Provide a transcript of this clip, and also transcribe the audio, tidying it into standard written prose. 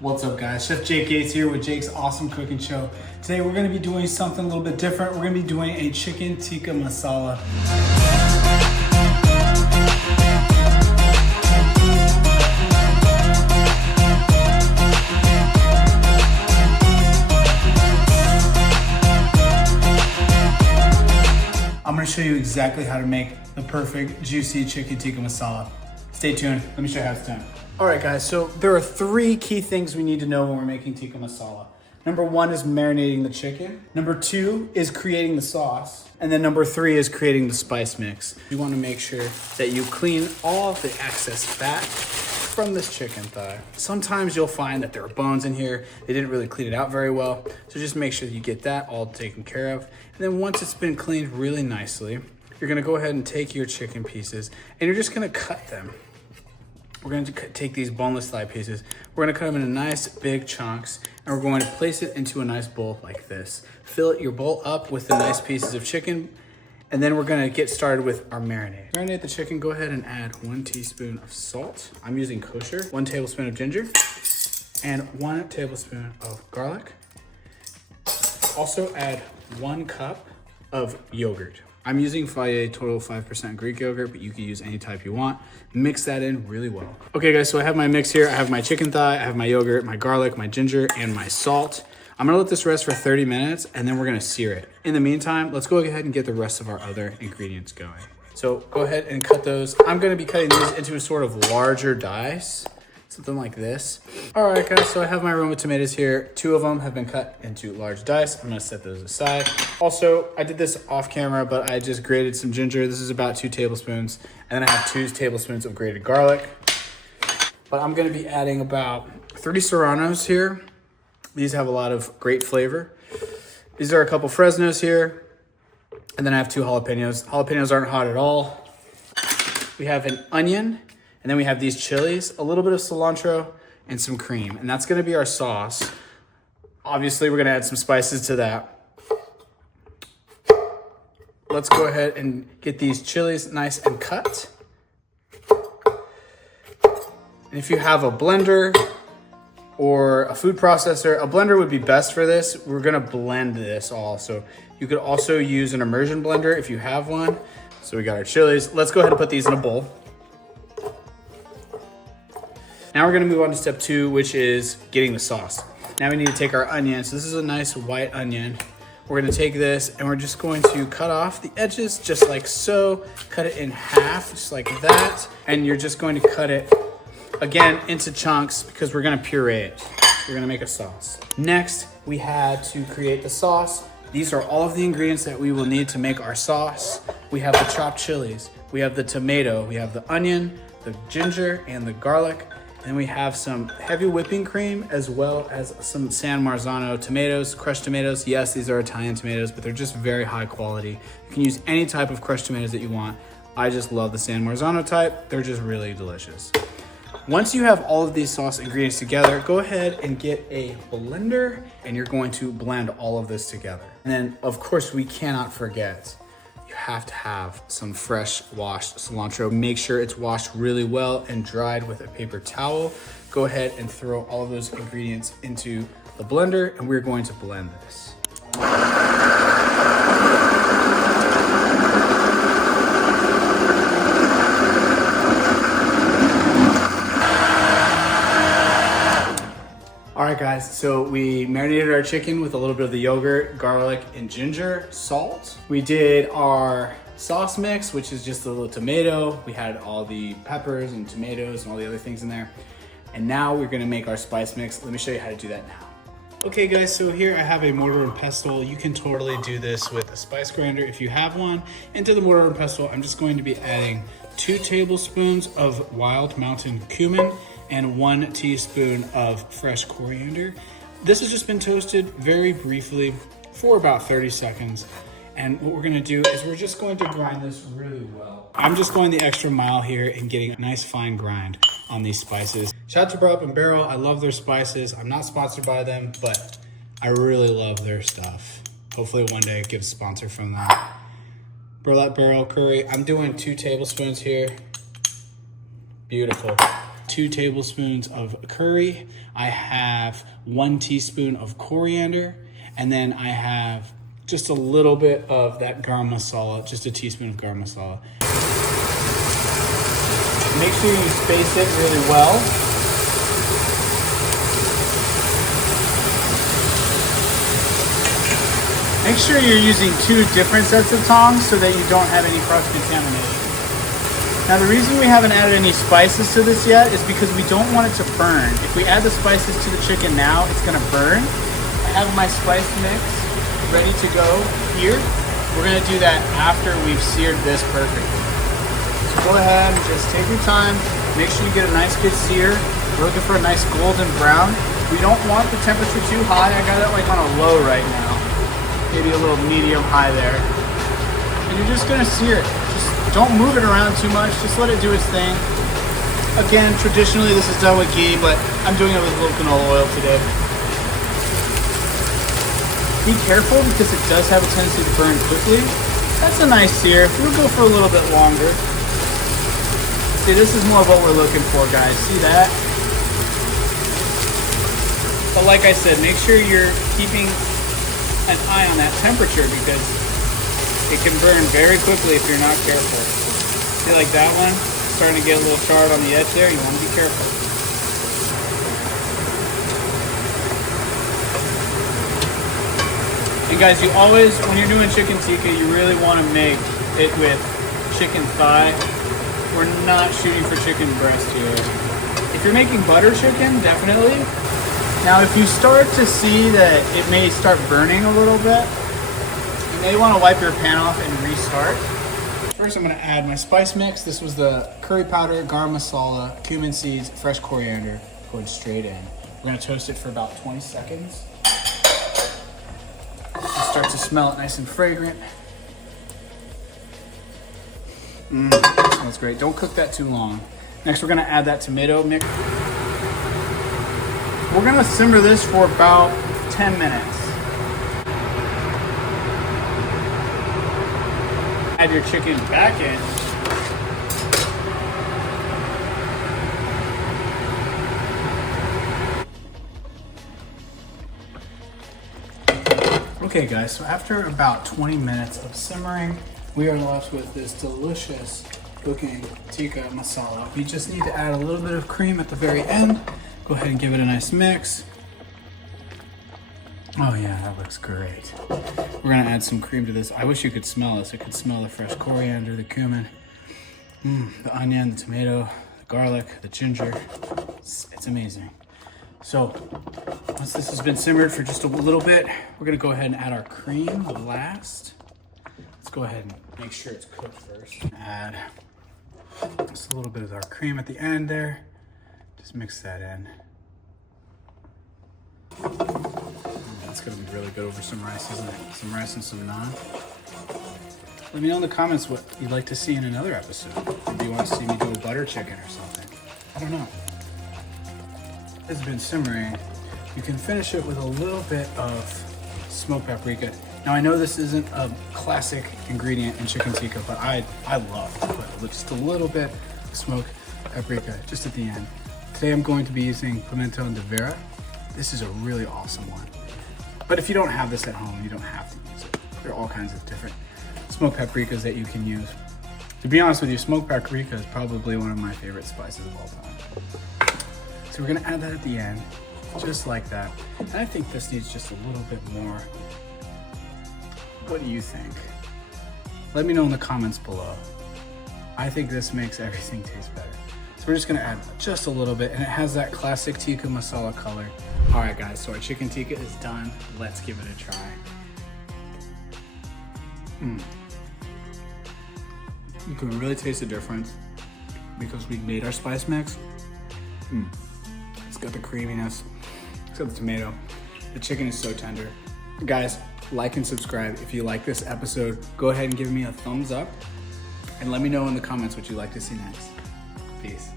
What's up guys, Chef Jake Gates here with Jake's Awesome Cooking Show. Today we're gonna be doing something a little bit different. We're gonna be doing a chicken tikka masala. I'm gonna show you exactly how to make the perfect juicy chicken tikka masala. Stay tuned, let me show you how it's done. All right guys, so there are three key things we need to know when we're making tikka masala. Number one is marinating the chicken. Number two is creating the sauce. And then number three is creating the spice mix. You wanna make sure that you clean all of the excess fat from this chicken thigh. Sometimes you'll find that there are bones in here. They didn't really clean it out very well. So just make sure that you get that all taken care of. And then once it's been cleaned really nicely, you're gonna go ahead and take your chicken pieces and you're just gonna cut them. We're going to take these boneless thigh pieces. We're going to cut them into nice big chunks and we're going to place it into a nice bowl like this. Fill your bowl up with the nice pieces of chicken and then we're going to get started with our marinade. Marinate the chicken, go ahead and add 1 teaspoon of salt. I'm using kosher. 1 tablespoon of ginger and 1 tablespoon of garlic. Also add 1 cup of yogurt. I'm using fage total 5% Greek yogurt, but you can use any type you want. Mix that in really well. Okay guys, so I have my mix here. I have my chicken thigh, I have my yogurt, my garlic, my ginger, and my salt. I'm gonna let this rest for 30 minutes and then we're gonna sear it. In the meantime, let's go ahead and get the rest of our other ingredients going. So go ahead and cut those. I'm gonna be cutting these into a sort of larger dice. Something like this. All right guys, so I have my roma tomatoes here. 2 of them have been cut into large dice. I'm gonna set those aside. Also, I did this off camera, but I just grated some ginger. This is about 2 tablespoons. And then I have 2 tablespoons of grated garlic. But I'm gonna be adding about 30 serranos here. These have a lot of great flavor. These are a couple Fresnos here. And then I have 2 jalapenos. Jalapenos aren't hot at all. We have an onion. And then we have these chilies, a little bit of cilantro, and some cream. And that's gonna be our sauce. Obviously, we're gonna add some spices to that. Let's go ahead and get these chilies nice and cut. And if you have a blender or a food processor, a blender would be best for this. We're gonna blend this all. So you could also use an immersion blender if you have one. So we got our chilies. Let's go ahead and put these in a bowl. Now we're gonna move on to step 2, which is getting the sauce. Now we need to take our onion. So this is a nice white onion. We're gonna take this and we're just going to cut off the edges just like so. Cut it in half, just like that. And you're just going to cut it again into chunks because we're gonna puree it. We're gonna make a sauce. Next, we had to create the sauce. These are all of the ingredients that we will need to make our sauce. We have the chopped chilies, we have the tomato, we have the onion, the ginger, and the garlic. Then we have some heavy whipping cream as well as some San Marzano tomatoes, crushed tomatoes. Yes, these are Italian tomatoes, but they're just very high quality. You can use any type of crushed tomatoes that you want. I just love the San Marzano type. They're just really delicious. Once you have all of these sauce ingredients together, go ahead and get a blender and you're going to blend all of this together. And then of course we cannot forget, you have to have some fresh washed cilantro. Make sure it's washed really well and dried with a paper towel. Go ahead and throw all of those ingredients into the blender and we're going to blend this. All right guys, so we marinated our chicken with a little bit of the yogurt, garlic, and ginger, salt. We did our sauce mix, which is just a little tomato. We had all the peppers and tomatoes and all the other things in there. And now we're gonna make our spice mix. Let me show you how to do that now. Okay guys, so here I have a mortar and pestle. You can totally do this with a spice grinder if you have one. Into the mortar and pestle, I'm just going to be adding 2 tablespoons of wild mountain cumin and 1 teaspoon of fresh coriander. This has just been toasted very briefly for about 30 seconds. And what we're gonna do is we're just going to grind this really well. I'm just going the extra mile here and getting a nice fine grind on these spices. Shout out to Burl Up & Barrel, I love their spices. I'm not sponsored by them, but I really love their stuff. Hopefully one day I get a sponsor from them. Burl Up & Barrel curry, I'm doing 2 tablespoons here. Beautiful. 2 tablespoons of curry. I have 1 teaspoon of coriander. And then I have just a little bit of that gharam masala, just a teaspoon of gharam masala. Make sure you space it really well. Make sure you're using 2 different sets of tongs so that you don't have any cross-contamination. Now the reason we haven't added any spices to this yet is because we don't want it to burn. If we add the spices to the chicken now, it's gonna burn. I have my spice mix ready to go here. We're gonna do that after we've seared this perfectly. So go ahead and just take your time. Make sure you get a nice good sear. We're looking for a nice golden brown. We don't want the temperature too high. I got it like on a low right now. Maybe a little medium high there. And you're just gonna sear it. Just don't move it around too much. Just let it do its thing. Again, traditionally this is done with ghee, but I'm doing it with a little canola oil today. Be careful because it does have a tendency to burn quickly. That's a nice sear. We'll go for a little bit longer. See, this is more of what we're looking for, guys. See that? But like I said, make sure you're keeping an eye on that temperature because it can burn very quickly if you're not careful. See, like that one? Starting to get a little charred on the edge there. You want to be careful. And guys, you always, when you're doing chicken tikka, you really want to make it with chicken thigh. We're not shooting for chicken breast here. If you're making butter chicken, definitely. Now, if you start to see that it may start burning a little bit, you may want to wipe your pan off and restart. First, I'm going to add my spice mix. This was the curry powder, garam masala, cumin seeds, fresh coriander, going straight in. We're going to toast it for about 20 seconds. Start to smell it nice and fragrant. Smells great. Don't cook that too long. Next, we're gonna add that tomato mix. We're gonna simmer this for about 10 minutes. Add your chicken back in. Okay guys, so after about 20 minutes of simmering, we are left with this delicious looking tikka masala. We just need to add a little bit of cream at the very end. Go ahead and give it a nice mix. Oh yeah, that looks great. We're gonna add some cream to this. I wish you could smell this. I could smell the fresh coriander, the cumin, the onion, the tomato, the garlic, the ginger. It's amazing. So once this has been simmered for just a little bit, we're gonna go ahead and add our cream last. Let's go ahead and make sure it's cooked first. Add just a little bit of our cream at the end there. Just mix that in. That's gonna be really good over some rice, isn't it? Some rice and some naan. Let me know in the comments what you'd like to see in another episode. Maybe you want to see me do a butter chicken or something. I don't know. It's been simmering. You can finish it with a little bit of smoked paprika. Now I know this isn't a classic ingredient in chicken tikka, but I love to put just a little bit of smoked paprika just at the end. Today I'm going to be using pimento de vera. This is a really awesome one. But if you don't have this at home, you don't have to use it. There are all kinds of different smoked paprikas that you can use. To be honest with you, smoked paprika is probably one of my favorite spices of all time. So we're gonna add that at the end, just like that. And I think this needs just a little bit more. What do you think? Let me know in the comments below. I think this makes everything taste better. So we're just gonna add just a little bit, and it has that classic tikka masala color. All right guys, so our chicken tikka is done. Let's give it a try. You can really taste the difference because we made our spice mix. It's got the creaminess, it's got the tomato. The chicken is so tender. Guys, like and subscribe if you like this episode. Go ahead and give me a thumbs up and let me know in the comments what you'd like to see next. Peace.